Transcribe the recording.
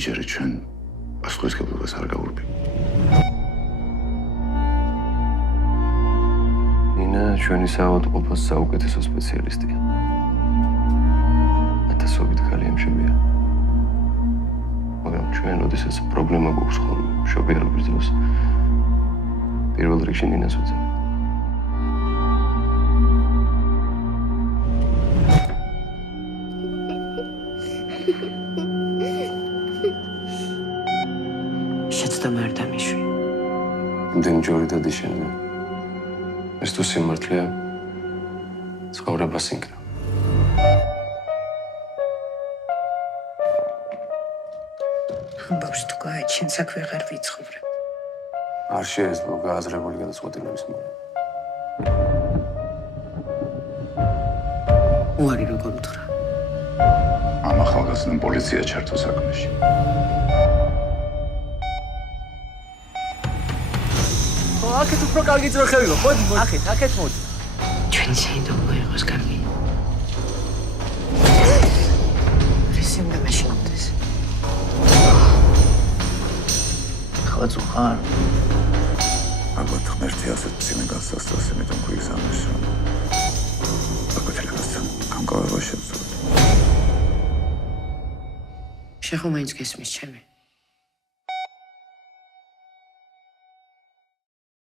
იმიჯერით ჩვენ პასუხისმგებლობას არ გავურბი. ნინა ჩვენი საავადმყოფოს საუკეთესო სპეციალისტია. ათასობით ქალი ემშებია. მაგრამ ჩვენ ოდესაც პრობლემა გვაქვს ხოლმე მშობიარობის დროს პირველ რიგში ნინას ვეძებთ. შეცდომა არ დამიშვი. იმდენი ჯორი დადის შენზე. ეს თუ სიმართლეა, ცხოვრება სინკრა. ამბავს თუ გააჩენ საქმე აღარ ვიცხოვრებ. არ შეეძლო გააზრებული გადაწყვეტილების მიღება. უარი როგორ უთხრა. ამ ახალგაზრდამ პოლიცია ჩართო საქმეში. აქეთ უფრო კარგი ძროხებია. მოდი, აქეთ მოდი. ჩვენი საინდომო იყოს კარგი. რისიმ დამაშინდეს. ხალხო ხარ. ალბათ ღმერთი ასეთ წინა გასასწრას იმიტომ გვიგზავნეს, რომ აკუთრებასთან გამკავება შემძლოთ. შეხო მაინც გესმის ჩემი.